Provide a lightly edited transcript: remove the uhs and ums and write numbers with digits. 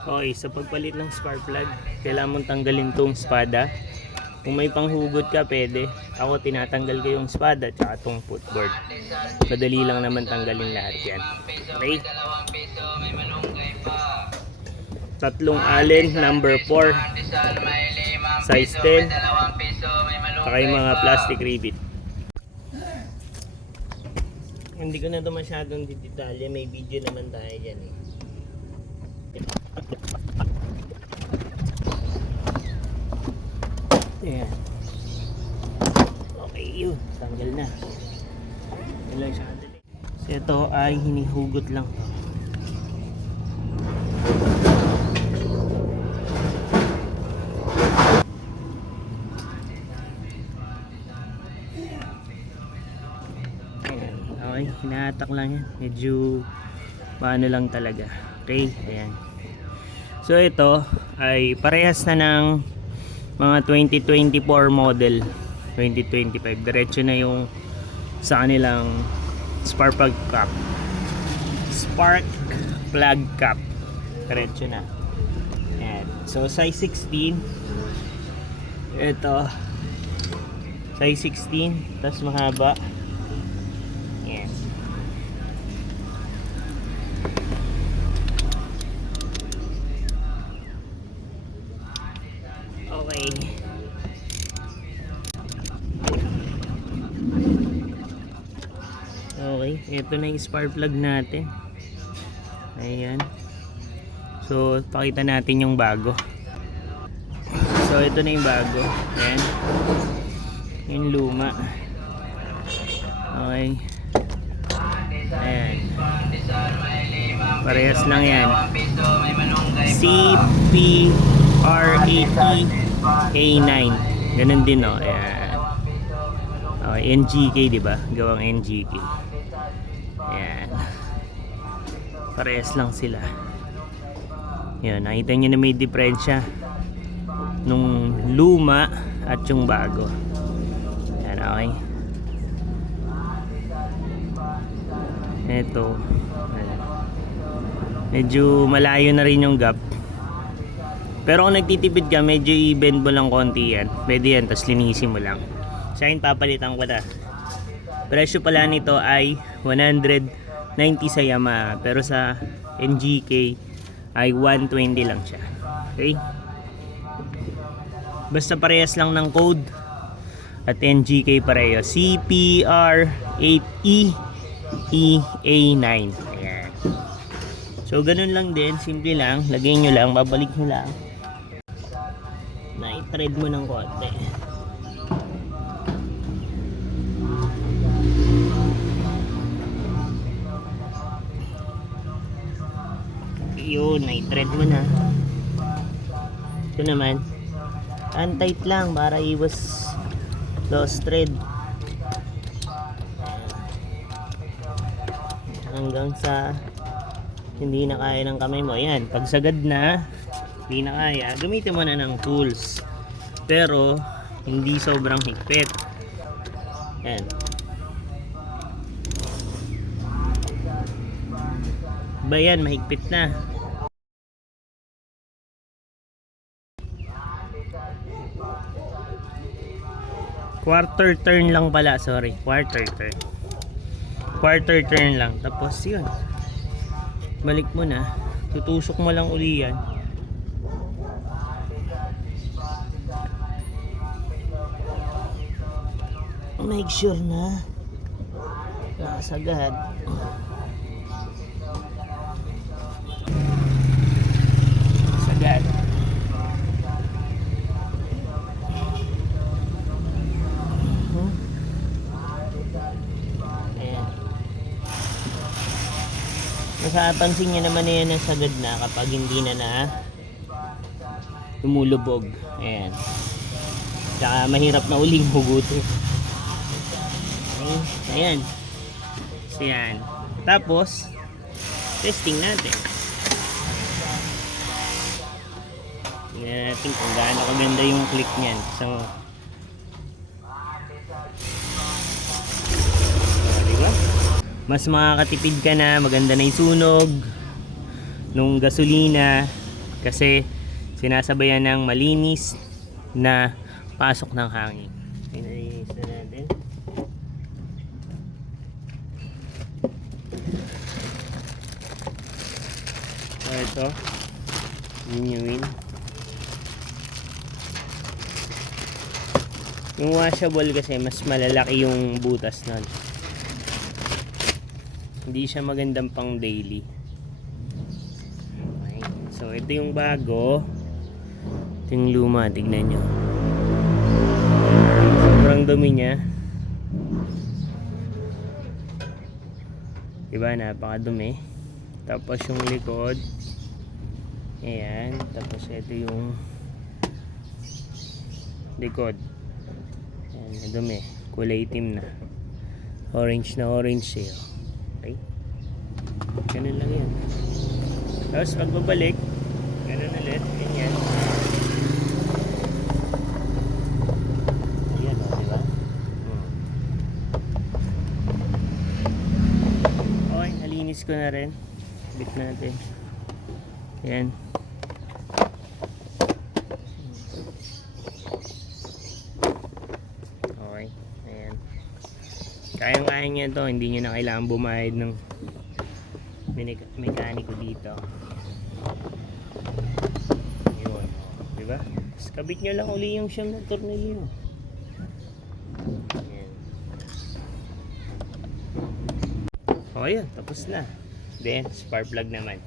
Okay, sa pagpalit ng spark plug, kailangan mong tanggalin tong espada. Kung may panghugot ka, pwede. Ako, tinatanggal ko yung espada at tong footboard. Madali lang naman tanggalin lahat yan. Okay? Tatlong allen, number 4, size 10, saka yung mga plastic rivet. Hindi ko na ito masyadong didetalye, may video naman tayo dyan eh. Ayan. Okay, yun. Tanggal na. Yun lang siya. So ito ay hinihugot lang. Ayan. Okay, hinahatak lang yan. Medyo paano lang talaga. Okay, ayan. So ito ay parehas na ng mga 2024 model, 2025. Diretso na yung sa kanilang spark plug cap. Spark plug cap. Diretso na. Ayan. So size 16. Ito size 16, tapos mahaba. Ayan. Okay. Okay, ito na yung spark plug natin. Ayan. So, pakita natin yung bago. So, ito na yung bago. Ayan. Yung luma. Okay. Ayan. Parehas lang yan. CPR80 A9. Ganun din, no? Ayan. Okay, NGK, diba? Gawang NGK. Ayan. Parehas lang sila. Yan, nakita nyo na may diferensya nung luma at yung bago. Yan, okay. Ito. Medyo malayo na rin yung gap. Pero kung nagtitipid ka, medyo i-bend mo lang konti yan. Pwede yan, tapos linisin mo lang. Sa akin, papalitan ko na. Presyo pala nito ay 190 sa Yamaha. Pero sa NGK ay 120 lang siya. Okay? Basta parehas lang ng code. At NGK pareho. CPR8E EA9. Ayan. So, ganun lang din. Simple lang. Lagay nyo lang. Babalik nyo lang. Na-thread mo ng konti. Yun, na-thread mo na. Ito naman, untight lang para iwas lost thread. Hanggang sa hindi na kaya ng kamay mo. Ayan, pag sagad na, hindi na kaya, gamitin mo na ng tools. Pero, hindi sobrang higpit. Ayan. Ba yan, mahigpit na. Quarter turn lang pala, sorry. Quarter turn lang. Tapos yun. Balik mo na. Tutusok mo lang uli yan. Make sure na nakasagad. Sagad. Masapansin nyo naman na yan ang sagad na kapag hindi na lumulubog. Ayan. Tsaka mahirap na uling hugutin. Okay. Ayan. So yan. Tapos, testing natin. Tingnan natin kung gaano kaganda yung click niyan. So, diba? Mas makakatipid ka na, maganda na yung sunog nung gasolina. Kasi sinasabayan ng malinis na pasok ng hangin. Pinalinis na natin. So ito, genuine. Yung washable kasi mas malalaki yung butas nun. Hindi siya magandang pang daily. Okay. So ito yung bago. Ito yung luma, tignan nyo. Sobrang dumi niya. Diba, napakadumi. Tapos yung likod. Ayan. Tapos ito yung likod. Ayan, dumi. Kulay itim na. Orange na orange eh. Okay. Ganun lang yun. Tapos pagbabalik, ganun ulit. Ganyan. Ayan o, diba? Okay, nalinis ko na rin. Bit natin. Ayan. Okay. Ayan. Kayang-kaya niya to. Hindi niyo na kailangan bumayad ng mekaniko dito. Yun. Diba? Tapos kabit nyo lang uli yung siyam na tornilyo. Ayan. Okay, tapos na. Then, spark plug naman.